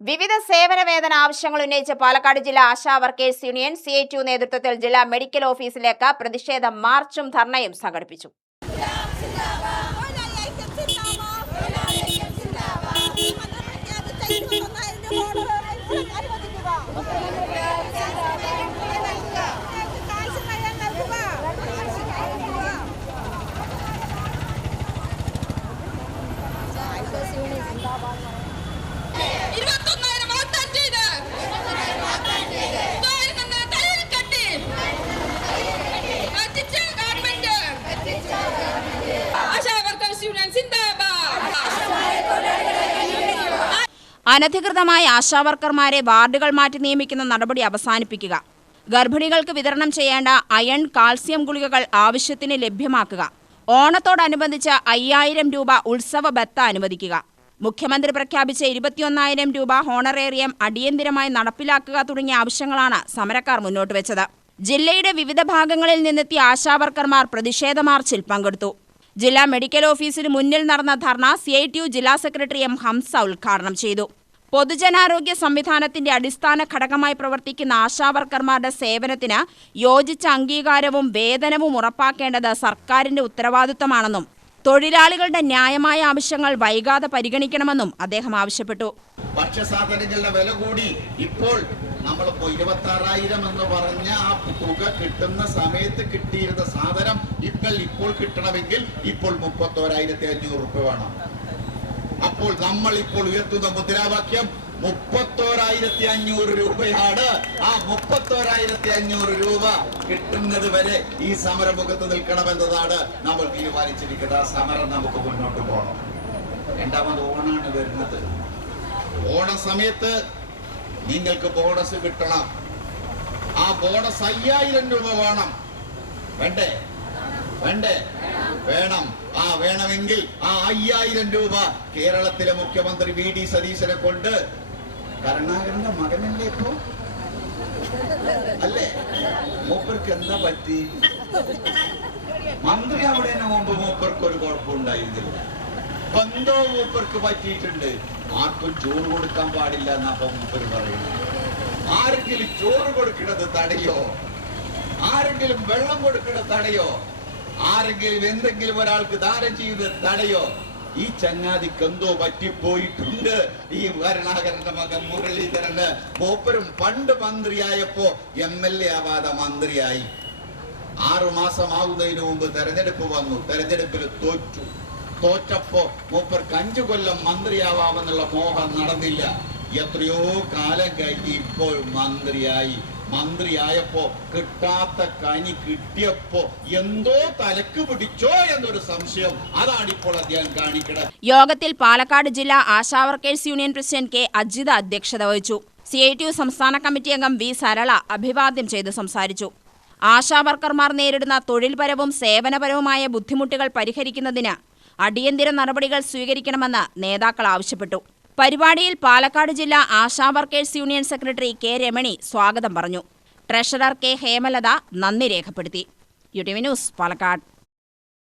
വിവിധ സേവന വേതന ആവശ്യങ്ങൾ ഉന്നയിച്ച് പാലക്കാട് ജില്ലാ ആശാ വർക്കേഴ്സ് യൂണിയൻ CITU നേതൃത്വത്തിൽ ജില്ലാ മെഡിക്കൽ ഓഫീസിലേക്ക് പ്രതിഷേധ മാർച്ചും ധർണയും സംഘടിപ്പിച്ചു. അനധികൃതമായ ആശാവർക്കർമാരെ വാർഡുകൾ മാറ്റി നിയമിക്കുന്ന നടപടി അവസാനിപ്പിക്കുക. ഗർഭിണികൾക്ക് വിതരണം ചെയ്യേണ്ട അയൺ, കാൽസ്യം ഗുളികകൾ ആവശ്യത്തിന് ലഭ്യമാക്കുക. ഓണത്തോടനുബന്ധിച്ച് 5000 രൂപ ഉത്സവ ബത്ത അനുവദിക്കുക. മുഖ്യമന്ത്രി പ്രഖ്യാപിച്ച 21,000 രൂപ ഹോണറേറിയം അടിയന്തിരമായി നടപ്പിലാക്കുക തുടങ്ങിയ ആവശ്യങ്ങളാണ് സമരക്കാർ മുന്നോട്ട് വെച്ചത്. ജില്ലയുടെ വിവിധ ഭാഗങ്ങളിൽ നിന്നെത്തിയ ആശാവർക്കർമാർ പ്രതിഷേധ മാർച്ചിൽ പങ്കെടുത്തു. ജില്ലാ മെഡിക്കൽ ഓഫീസിന് മുന്നിൽ നടന്ന ധർണ CITU ജില്ലാ സെക്രട്ടറി M. ഹംസ ഉദ്ഘാടനം ചെയ്തു. പൊതുജനാരോഗ്യ സംവിധാനത്തിന്റെ അടിസ്ഥാന ഘടകമായി പ്രവർത്തിക്കുന്ന ആശാവർക്കർമാരുടെ സേവനത്തിന് യോജിച്ച അംഗീകാരവും വേതനവും ഉറപ്പാക്കേണ്ടത് സർക്കാരിന്റെ ഉത്തരവാദിത്തമാണെന്നും തൊഴിലാളികളുടെ ന്യായമായ ആവശ്യങ്ങൾ വൈകാതെ പരിഗണിക്കണമെന്നും അദ്ദേഹം ആവശ്യപ്പെട്ടു. ഭക്ഷ്യസാധനങ്ങളുടെ വില കൂടി. ഇപ്പോൾ നമ്മളിപ്പോ 26,000 എന്ന് പറഞ്ഞ ആ തുക കിട്ടുന്ന സമയത്ത് കിട്ടിയിരുന്ന സാധനം ഇപ്പോൾ കിട്ടണമെങ്കിൽ ഇപ്പോൾ 31,500 രൂപ വേണം. അപ്പോൾ നമ്മൾ ഇപ്പോൾ ഉയർത്തുന്ന മുദ്രാവാക്യം 31,500 രൂപയാണ്. ആ 31,500 രൂപ കിട്ടുന്നത് വരെ ഈ സമരമുഖത്ത് നിൽക്കണമെന്നതാണ് നമ്മൾ തീരുമാനിച്ചിരിക്കുന്നത്. ആ സമരം നമുക്ക് മുന്നോട്ട് പോകണം. രണ്ടാമത് ഓണാണ് വരുന്നത്. ഓണ സമയത്ത് നിങ്ങൾക്ക് ബോണസ് കിട്ടണം. ആ ബോണസ് 5000 രൂപ വേണം. വേണം. വേണമെങ്കിൽ ആ 5000 രൂപ കേരളത്തിലെ മുഖ്യമന്ത്രി VD സതീശനെ കൊണ്ട്, കരുണാകരന്റെ മകനല്ലേ ഇപ്പോ, അല്ലേ? മൂപ്പർക്ക് എന്താ പറ്റി? മന്ത്രി അവിടെ മുമ്പ് മൂപ്പർക്ക് ഒരു കുഴപ്പമുണ്ടായിരുന്നില്ല. എന്തോ മൂപ്പർക്ക് പറ്റിയിട്ടുണ്ട്. ആർക്കും ചോറ് കൊടുക്കാൻ പാടില്ല എന്നാ മൂപ്പര് പറയുന്നത്. ആരെങ്കിലും ചോറ് കൊടുക്കുന്നത് തടയോ? ആരെങ്കിലും വെള്ളം കൊടുക്കുന്നത് തടയോ? ആരെങ്കിലും എന്തെങ്കിലും ഒരാൾക്ക് ദാനം ചെയ്യുന്നത് തടയോ? ഈ ചങ്ങാതിക്ക് എന്തോ പറ്റിപ്പോയിട്ടുണ്ട്. ഈ കരുണാകരന്റെ മകൻ മുരളീധരന് മൂപ്പരും പണ്ട് മന്ത്രിയായപ്പോ MLA ആവാതെ മന്ത്രിയായി. 6 മാസമാകുന്നതിന് മുമ്പ് തെരഞ്ഞെടുപ്പ് വന്നു. തെരഞ്ഞെടുപ്പിൽ തോറ്റപ്പോ മൂപ്പർക്ക് 5 കൊല്ലം മന്ത്രിയാവാമെന്നുള്ള മോഹം നടന്നില്ല. എത്രയോ കാലം കഴിഞ്ഞ് ഇപ്പോൾ മന്ത്രിയായപ്പോ കിട്ടാത്ത കനി കിട്ടിയപ്പോ എന്തോ തലക്ക് പിടിച്ചോ എന്നൊരു സംശയം. അതാണ് ഇപ്പോൾ അദ്ദേഹം കാണിക്കുന്നത്. യോഗത്തിൽ പാലക്കാട് ജില്ലാ ASHA workers union president K. Ajitha അധ്യക്ഷത വഹിച്ചു. CITU സംസ്ഥാന കമ്മിറ്റി അംഗം V. സരള അഭിവാദ്യം ചെയ്ത് സംസാരിച്ചു. ആശാവർക്കർമാർ നേരിടുന്ന തൊഴിൽപരവും സേവനപരവുമായ ബുദ്ധിമുട്ടുകൾ പരിഹരിക്കുന്നതിന് അടിയന്തര നടപടികൾ സ്വീകരിക്കണമെന്ന് നേതാക്കൾ ആവശ്യപ്പെട്ടു. പരിപാടിയിൽ പാലക്കാട് ജില്ലാ ASHA workers union secretary K. Ramani സ്വാഗതം പറഞ്ഞു. Treasurer K. ഹേമലത നന്ദി രേഖപ്പെടുത്തി. UTV news, Palakkad.